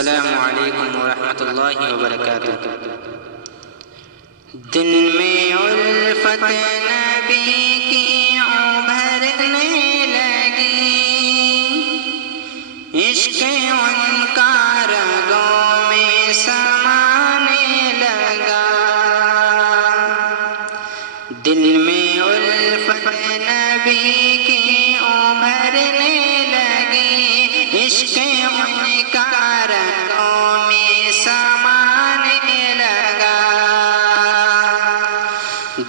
السلام علیکم ورحمۃ اللہ وبرکاتہ۔ دل میں الفت نبی کی ابھرنے لگی، عشق ان کا رگوں میں سمانے لگا۔ دل میں الفت نبی کی ابھرنے لگی، عشق ان کا رگوں میں سمانے لگا۔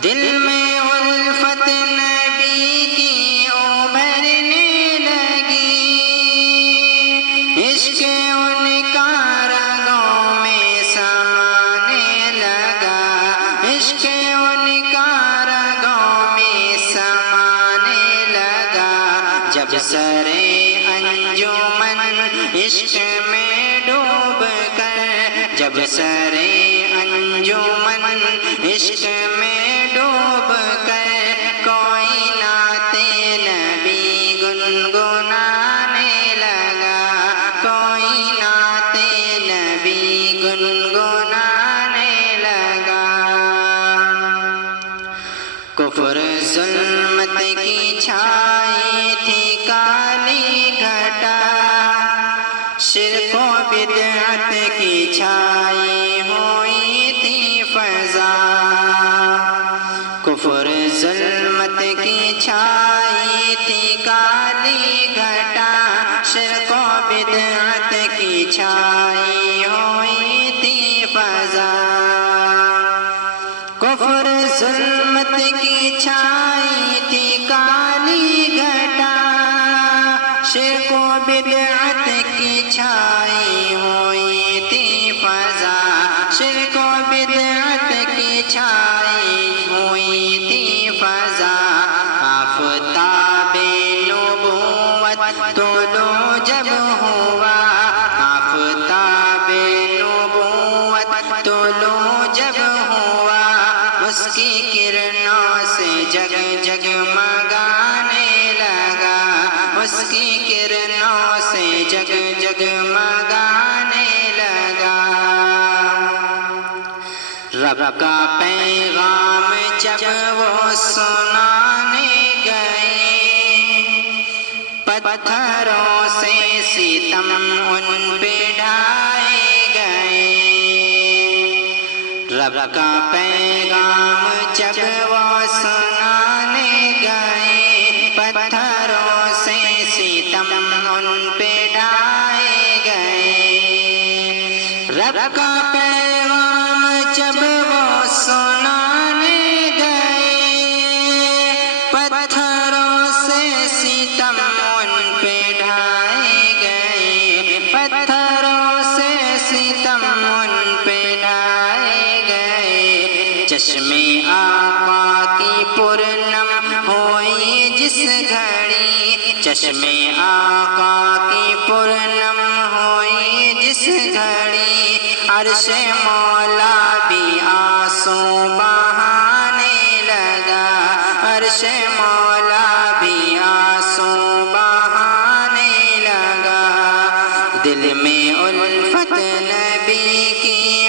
دل میں الفت نبی کی ابھرنے لگی، عشق ان کا رگوں میں سمانے لگا، عشق ان کا رگوں میں سمانے لگا۔ جب سرے انجمن عشق میں ڈوب کر، جب سرے انجمن عشق میں ڈوب کر، کوئی نعت نبی گنگنانے لگا، کوئی نعت نبی گنگنانے لگا۔ کفر ظلمت کی چھائی تھی کالی گھٹا، شرک و بدعت کی چھائی ہوئی تھی فضا۔ کفر ظلمت کی چھائی تھی کالی گھٹا، شرک و بدعت کی چھائی ہوئی تھی فضا۔ کفر ظلمت کی چھائی تھی کالی گھٹا، شرک و بدعت کی چھائی ہوئی تھی فضا، شرک و بدعت کی چھائی ہوئی تھی فضا۔ آفتاب نبوت طلوع جب ہوا، آفتاب نبوت طلوع جب ہوا، اس کی کرنوں سے جگ جگمگانے لگا، اس کی کرنوں سے جگ جگمگانے لگا۔ رب کا پیغام جب وہ سنانے گئے، پتھروں سے ستم ان پہ ڈھائے گئے۔ رب کا پیغام جب وہ سنانے گئے، پتھروں سے ستم ان پہ ڈھائے گئے۔ رب کا پیغام جب وہ سنانے گئے، پتھروں سے ستم ان پہ ڈھائے گئے، پتھروں سے ستم ان پہ ڈھائے گئے۔ چشم آقا کی پرنم ہوئی جس گھڑی، چشم آقا کی پرنم ہوئی جس گھڑی، عرش مولا بھی آنسو بہانے لگا، عرش مولا بھی آنسو بہانے لگا۔ دل میں الفت نبی کی